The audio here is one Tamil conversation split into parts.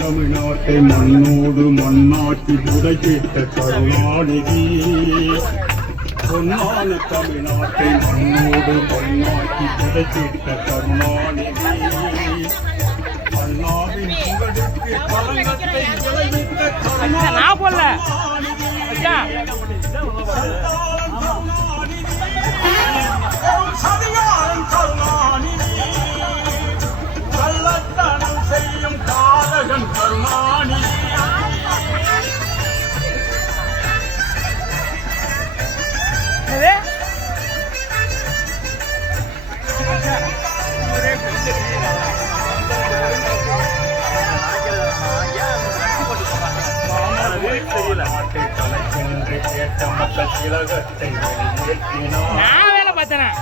தமிழ்நாட்டை மண்ணோடு மண்ணாட்டி புதைக்கிட்ட கருணாநிதி. பொன்னான தமிழ்நாட்டை மண்ணோடு மண்ணாட்டி புதைக்கிட்ட கருணாநிதி. அண்ணாவின் புகழுக்கு கலங்கத்தை விளைவித்த கருணாநிதி. சதிகாரன் கருணாநிதி. கள்ளத்தனம் செய்யும் காதகன் கருணாநிதி. நான் வேலை பார்த்தேன்.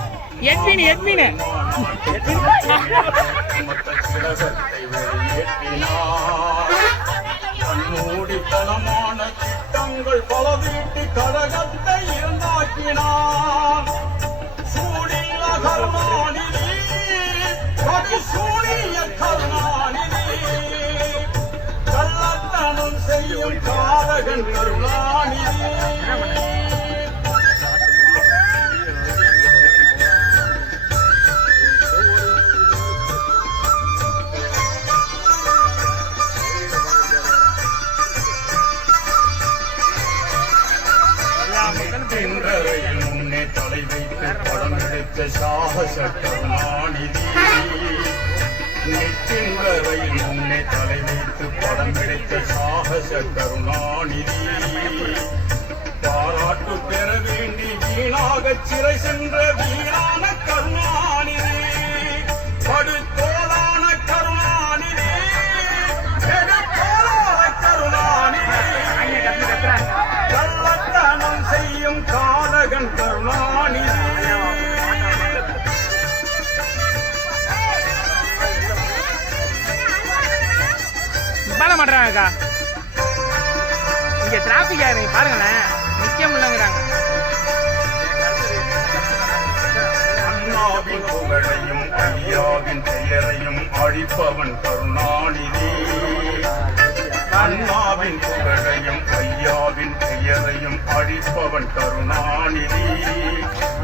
கண்மூடித்தனமான திட்டங்கள் பல வீட்டு கடகத்தை இருந்தாக்கினார். சூடிய கருணாநிதி, சூடிய கருணாநிதி. கள்ளத்தனம் செய்யும் காதகன் கருணாநிதி. முன்னே தலை வைத்து படம் எடுத்த சாகச கருணாநிதி. நிற்கின்ற வரையில் முன்னே தலை வைத்து படம் எடுத்த சாகச கருணாநிதி. பாராட்டு பெற வேண்டி வீணாக சிறை சென்ற வீரான கருணாநிதி. படுத்தோளான கருணாநிதி. கருணாநிதி. கள்ளத்தனம் செய்யும் காதகன் கருணாநிதி. பாட மாட்டாங்கக்கா. இங்க டிராபிக் ஆயிருங்க பாருங்களேன். நிக்க முடியலங்கிறாங்க. அண்ணாவின் புகழையும் ஐயாவின் பெயரையும் அழிப்பவன் கருணாநிதி. அண்ணாவின் புகழையும் ஐயாவின் பெயரையும் அழிப்பவன் கருணாநிதி.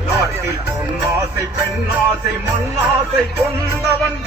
நாட்டில் பொன்னாசை பெண்ணாசை மண்ணாசை கொண்டவன்